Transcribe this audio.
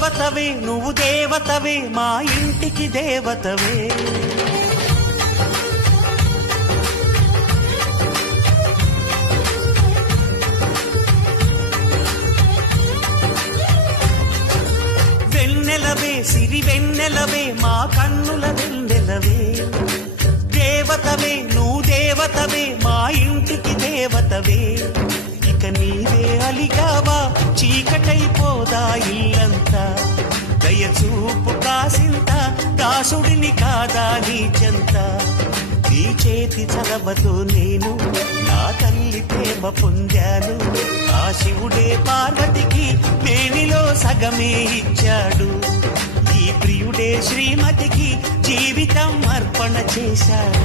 దేవతవే నువ్వు దేవతవే మా ఇంటికి దేవతవే. వెన్నెలవే సిరి వెన్నెలవే మా కన్నుల వెన్నెలవే. దేవతవే నువ్వు దేవతవే మా ఇంటికి దేవతవే. ఇక నీవే అలిగావా చీకటైపోదా ఇల్లంతా. దయచూపు కాసింత దాసుడిని కాదా నీ చెంత. నీ చేతి చలవతో నేను నా తల్లి ప్రేమ పొందాను. ఆ శివుడే పార్వతికి మేనిలో సగమే ఇచ్చాడు. ఈ ప్రియుడే శ్రీమతికి జీవితం అర్పణ చేశాడు.